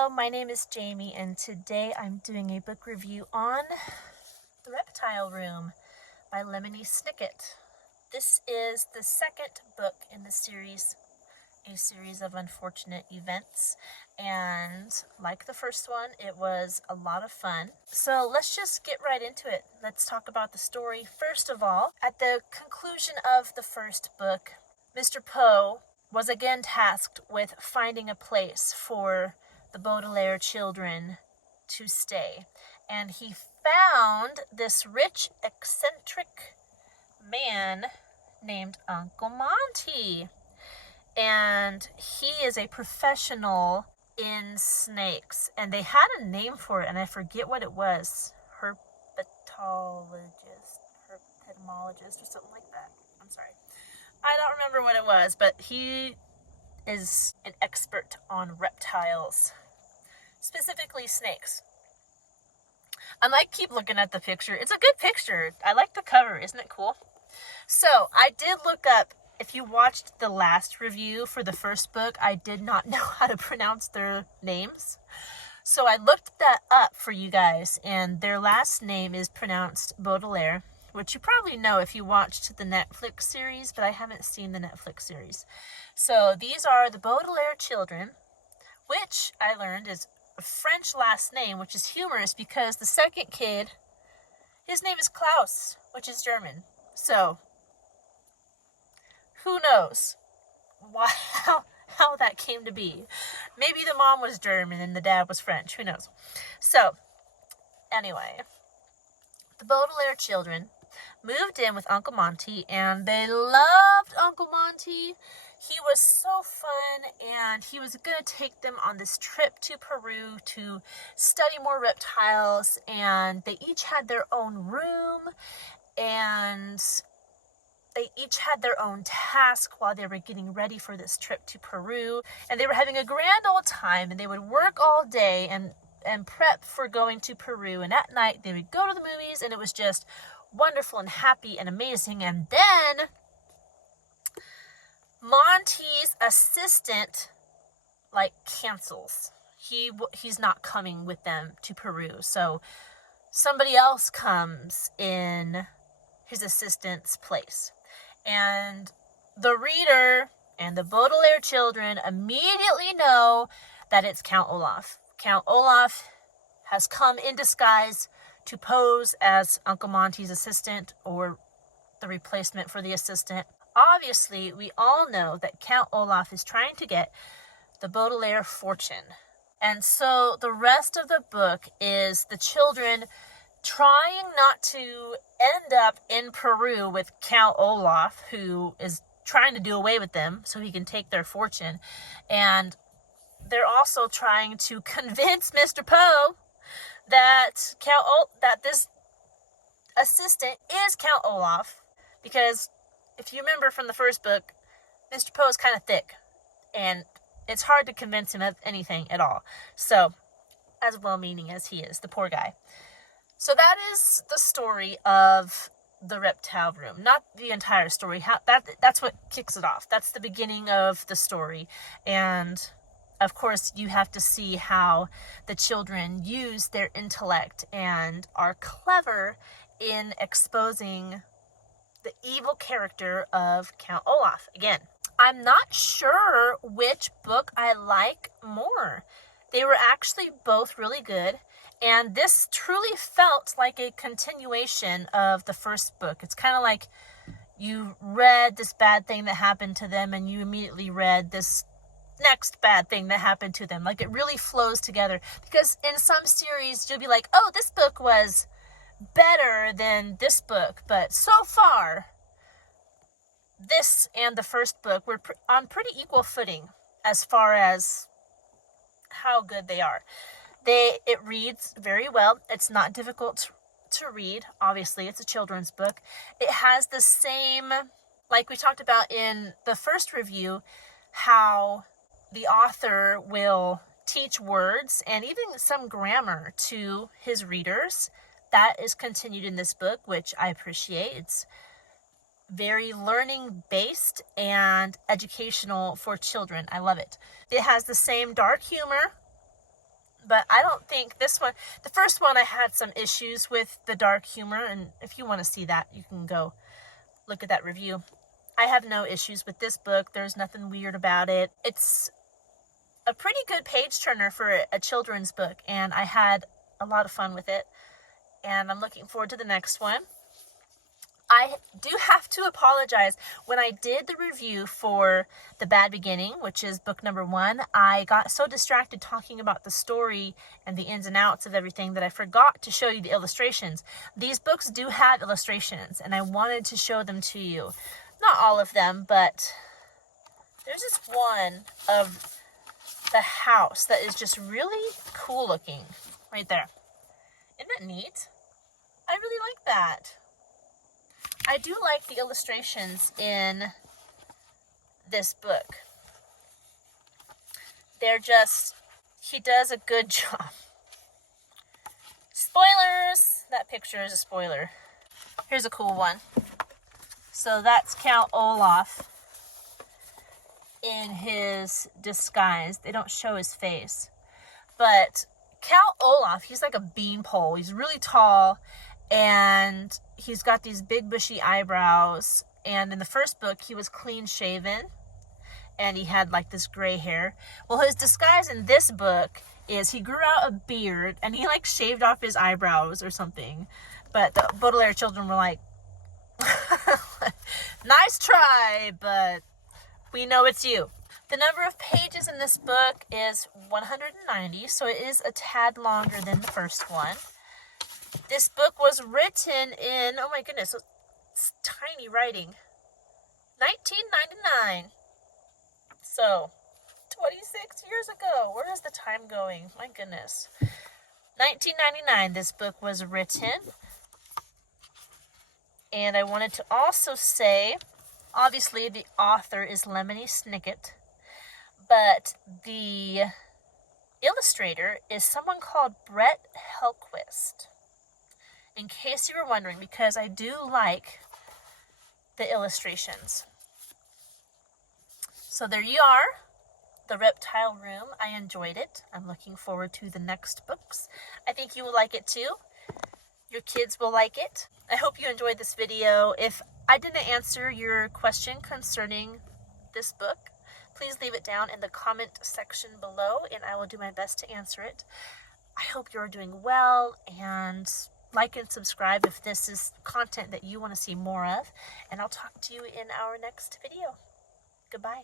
Hello, my name is Jamie, and today I'm doing a book review on The Reptile Room by Lemony Snicket. This is the second book in the series, a series of unfortunate events, and like the first one, it was a lot of fun. So let's just get right into it. Let's talk about the story. First of all, at the conclusion of the first book, Mr. Poe was again tasked with finding a place for the Baudelaire children to stay. And he found this rich, eccentric man named Uncle Monty. And he is a professional in snakes. And they had a name for it, and I forget what it was. Herpetomologist, or something like that. I'm sorry. I don't remember what it was, but he is an expert on reptiles, specifically snakes. I might keep looking at the picture. It's a good picture. I like the cover. Isn't it cool? So I did look up, if you watched the last review for the first book, I did not know how to pronounce their names. So I looked that up for you guys, and their last name is pronounced Baudelaire, which you probably know if you watched the Netflix series, but I haven't seen the Netflix series. So these are the Baudelaire children, which I learned is a French last name, which is humorous because the second kid, his name is Klaus, which is German. So who knows how that came to be. Maybe the mom was German and the dad was French. Who knows? So anyway, the Baudelaire children moved in with Uncle Monty, and they loved Uncle Monty. He was so fun, and he was going to take them on this trip to Peru to study more reptiles, and they each had their own room, and they each had their own task while they were getting ready for this trip to Peru, and they were having a grand old time, and they would work all day and prep for going to Peru, and at night they would go to the movies, and it was just wonderful and happy and amazing. And then Monty's assistant cancels. He's not coming with them to Peru, so somebody else comes in his assistant's place, and the reader and the Baudelaire children immediately know that it's Count Olaf. Count Olaf has come in disguise to pose as Uncle Monty's assistant, or the replacement for the assistant. Obviously, we all know that Count Olaf is trying to get the Baudelaire fortune. And so the rest of the book is the children trying not to end up in Peru with Count Olaf, who is trying to do away with them so he can take their fortune. And they're also trying to convince Mr. Poe that this assistant is Count Olaf, because if you remember from the first book, Mr. Poe is kind of thick, and it's hard to convince him of anything at all. So, as well-meaning as he is, the poor guy. So that is the story of the Reptile Room. Not the entire story. That's what kicks it off. That's the beginning of the story. And of course, you have to see how the children use their intellect and are clever in exposing the evil character of Count Olaf. Again, I'm not sure which book I like more. They were actually both really good, and this truly felt like a continuation of the first book. It's kind of like you read this bad thing that happened to them, and you immediately read this next bad thing that happened to them. Like, it really flows together, because in some series you'll be like, oh, this book was better than this book, but so far this and the first book were on pretty equal footing as far as how good they are. It reads very well. It's not difficult to read. Obviously, it's a children's book. It has the same, like we talked about in the first review, how the author will teach words and even some grammar to his readers. That is continued in this book, which I appreciate. It's very learning based and educational for children. I love it. It has the same dark humor But I don't think this one, the first one I had some issues with the dark humor, and if you want to see that, you can go look at that review. I have no issues with this book. There's nothing weird about it. It's a pretty good page turner for a children's book, and I had a lot of fun with it, and I'm looking forward to the next one. I do have to apologize. When I did the review for The Bad Beginning, which is book number 1, I got so distracted talking about the story and the ins and outs of everything that I forgot to show you the illustrations. These books do have illustrations, and I wanted to show them to you. Not all of them, but there's this one of the house that is just really cool looking right there. Isn't that neat? I really like that. I do like the illustrations in this book. They're just, he does a good job. Spoilers! That picture is a spoiler. Here's a cool one. So that's Count Olaf in his disguise. They don't show his face. But Count Olaf, he's like a beanpole. He's really tall, and he's got these big bushy eyebrows. And in the first book, he was clean shaven, and he had like this gray hair. Well, his disguise in this book is he grew out a beard, and he like shaved off his eyebrows or something. But the Baudelaire children were like, nice try, but we know it's you. The number of pages in this book is 190, so it is a tad longer than the first one. This book was written in, oh my goodness, it's tiny writing, 1999. So, 26 years ago. Where is the time going? My goodness. 1999, this book was written. And I wanted to also say, obviously the author is Lemony Snicket, but the illustrator is someone called Brett Helquist. In case you were wondering, because I do like the illustrations. So there you are, The Reptile Room. I enjoyed it. I'm looking forward to the next books. I think you will like it too. Your kids will like it. I hope you enjoyed this video. If I didn't answer your question concerning this book, please leave it down in the comment section below, and I will do my best to answer it. I hope you're doing well, and like and subscribe if this is content that you want to see more of, and I'll talk to you in our next video. Goodbye.